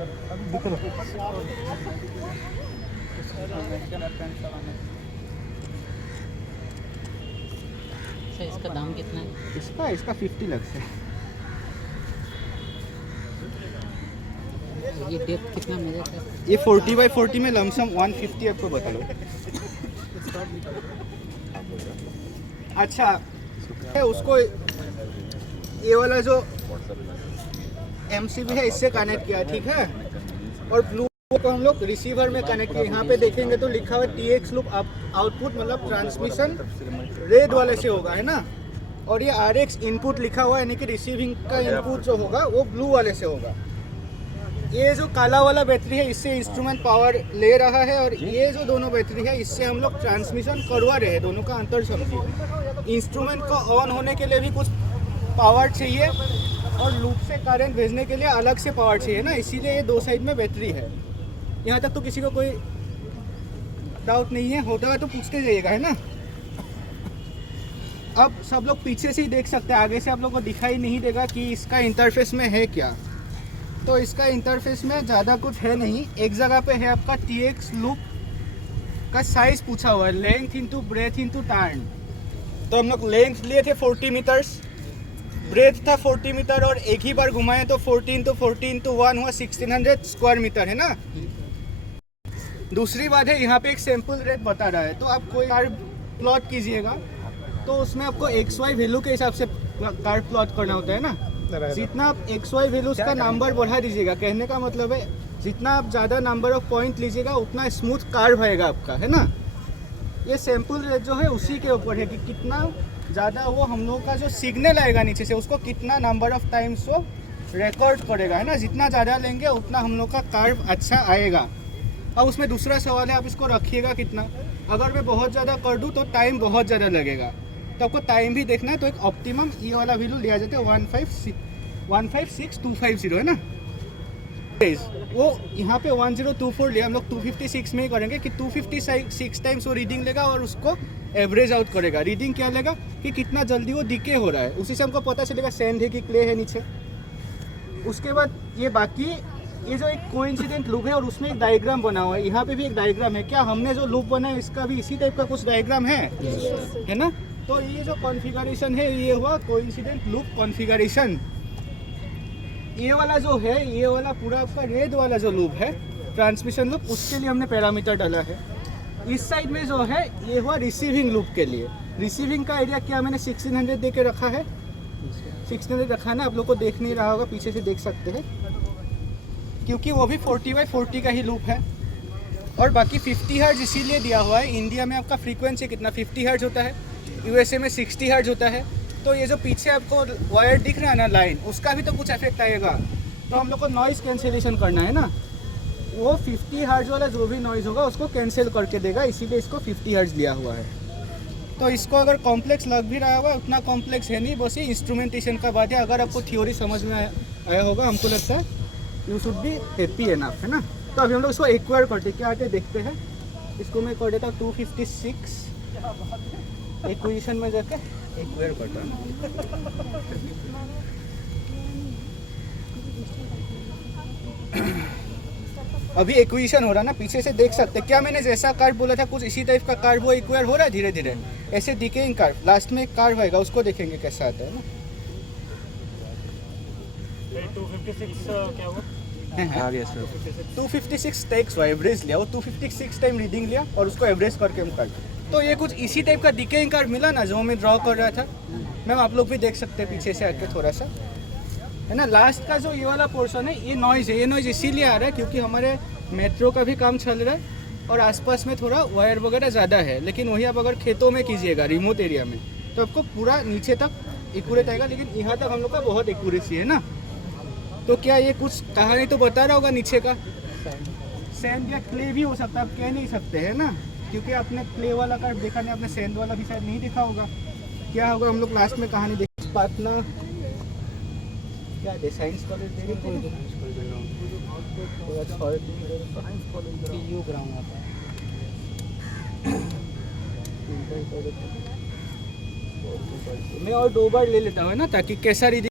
अच्छा, इसका दाम कितना है? इसका 50 लक्स है। ये डेप्थ कितना मेजर का? ये 40x40 में लमसम 150 आपको बता लो। अच्छा है उसको ये वाला जो MCB है इससे कनेक्ट किया, ठीक है। और ब्लू को हम लोग रिसीवर में कनेक्ट किया। यहाँ पे देखेंगे तो लिखा हुआ TX लूप आउटपुट मतलब ट्रांसमिशन रेड वाले से होगा, है ना। और ये RX इनपुट लिखा हुआ है, यानी कि रिसीविंग का इनपुट जो होगा वो ब्लू वाले से होगा। ये जो काला वाला बैटरी है इससे इंस्ट्रूमेंट पावर ले रहा है, और ये जो दोनों बैटरी है इससे हम लोग ट्रांसमिशन करवा रहे हैं। दोनों का अंतर समझिए। इंस्ट्रूमेंट को ऑन होने के लिए भी कुछ पावर चाहिए और लूप से करंट भेजने के लिए अलग से पावर चाहिए ना, इसीलिए ये दो साइड में बैटरी है। यहाँ तक तो किसी को कोई डाउट नहीं है, होता है तो पूछते जाइएगा, है ना। अब सब लोग पीछे से ही देख सकते हैं, आगे से आप लोग को दिखाई नहीं देगा कि इसका इंटरफेस में है क्या। तो इसका इंटरफेस में ज़्यादा कुछ है नहीं। एक जगह पे है आपका TX लूप का साइज पूछा हुआ है, length into breadth into turn. तो हम लोग लेंथ लिए थे 40 मीटर्स, ब्रेथ था 40 मीटर, और एक ही बार घुमाए तो 14 तो 14 तो 1 हुआ 1600 स्क्वायर मीटर, है ना। दूसरी बात है यहाँ पे एक सैंपल रेट बता रहा है, तो आप कोई कार्व प्लॉट कीजिएगा तो उसमें आपको XY वैल्यू के हिसाब से कार्व प्लॉट करना होता है ना। जितना आप XY वैल्यूज का नंबर बढ़ा दीजिएगा, कहने का मतलब है जितना आप ज़्यादा नंबर ऑफ पॉइंट लीजिएगा उतना स्मूथ कार्व आएगा आपका, है ना। ये सैंपल रेट जो है उसी के ऊपर है कि कितना ज़्यादा वो हम लोगों का जो सिग्नल आएगा नीचे से उसको कितना नंबर ऑफ टाइम्स वो रिकॉर्ड करेगा, है ना। जितना ज़्यादा लेंगे उतना हम लोग का कार्व अच्छा आएगा। अब उसमें दूसरा सवाल है आप इसको रखिएगा कितना। अगर मैं बहुत ज़्यादा कर दूँ तो टाइम बहुत ज़्यादा लगेगा, तो आपको टाइम भी देखना है। तो एक ऑप्टिमम ये वाला वैल्यू लिया जाता है 156,250, है ना। वो यहाँ पे 1024 लिया, हम लोग 256 में ही करेंगे कि 256 टाइम्स वो रीडिंग लेगा और उसको एवरेज आउट करेगा। रीडिंग क्या लेगा कि कितना जल्दी वो डिके हो रहा है, उसी से हमको पता चलेगा सैंड है कि क्ले है नीचे। उसके बाद ये बाकी ये जो एक कोइंसिडेंट लूप है और उसमें एक डायग्राम बना हुआ है, यहाँ पे भी एक डायग्राम है। क्या हमने जो लूप बनाया इसका भी इसी टाइप का कुछ डायग्राम है ना। तो ये जो कॉन्फ़िगरेशन है ये हुआ कोइंसिडेंट लूप कॉन्फ़िगरेशन। ये वाला जो है, ये वाला पूरा आपका रेड वाला जो लूप है ट्रांसमिशन लूप, उसके लिए हमने पैरामीटर डाला है। इस साइड में जो है ये हुआ रिसीविंग लूप के लिए। रिसीविंग का एरिया क्या मैंने 1600 दे के रखा है, 1600 रखा है ना। आप लोग को देख नहीं रहा होगा, पीछे से देख सकते हैं, क्योंकि वो भी 40x40 का ही लूप है। और बाकी 50 हर्ट्ज इसीलिए दिया हुआ है, इंडिया में आपका फ्रीक्वेंसी कितना 50 हर्ट्ज होता है, USA में 60 हर्ट्ज होता है। तो ये जो पीछे आपको वायर दिख रहा है ना लाइन, उसका भी तो कुछ इफेक्ट आएगा। तो हम लोग को नॉइज़ कैंसिलेशन करना है ना, वो 50 हर्ट्ज वाला जो भी नॉइज़ होगा उसको कैंसिल करके देगा, इसीलिए इसको 50 हर्ट्ज दिया हुआ है। तो इसको अगर कॉम्प्लेक्स लग भी रहा होगा उतना कॉम्प्लेक्स है नहीं, बस ये इंस्ट्रूमेंटेशन का बात है। अगर आपको थ्योरी समझ में आया होगा, हमको लगता है you should be happy enough, है ना। तो अभी हम लोग इसको एक्वायर करते क्या आते देखते हैं। इसको मैं कर देता हूँ 256 एक्विजिशन में जाके एक्वायर करता हूँ। अभी एक्विजिशन हो रहा ना, पीछे से देख सकते हैं। क्या मैंने जैसा कार्व बोला था कुछ इसी टाइप का कार्व वो एक्वायर हो रहा है धीरे धीरे, ऐसे डिकेइंग कार्व। लास्ट में एक कार्व आएगा, उसको देखेंगे कैसा आता है ना। 256 क्या हुआ? 256 टेक्स एवरेज लिया, वो 256 टाइम रीडिंग लिया और उसको एवरेज करके हम कर। तो ये कुछ इसी टाइप का डिकेइंग कार्व मिला ना जो मैं ड्रॉ कर रहा था। मैम आप लोग भी देख सकते हैं पीछे से आके थोड़ा सा, है ना। लास्ट का जो ये वाला पोर्शन है ये नॉइज़ है, ये नॉइज़ इसीलिए आ रहा है क्योंकि हमारे मेट्रो का भी काम चल रहा है और आसपास में थोड़ा वायर वगैरह ज़्यादा है। लेकिन वही आप अगर खेतों में कीजिएगा रिमोट एरिया में तो आपको पूरा नीचे तक एक्यूरेट आएगा, लेकिन यहाँ तक हम लोग का बहुत एक्यूरेसी है ना। तो क्या ये कुछ कहानी तो बता रहा होगा नीचे का, सैंड या क्ले भी हो सकता है, आप कह नहीं सकते हैं ना, क्योंकि आपने क्ले वाला कार्व देखा नहीं, आपने सैंड वाला भी शायद नहीं देखा होगा। क्या होगा हम लोग लास्ट में कहानी देख पातना क्या दे साइंस कॉलेज देंगे यू ग्राउंड आता है। मैं और 2 बार ले लेता हूँ ना, ताकि कैसा रीडिंग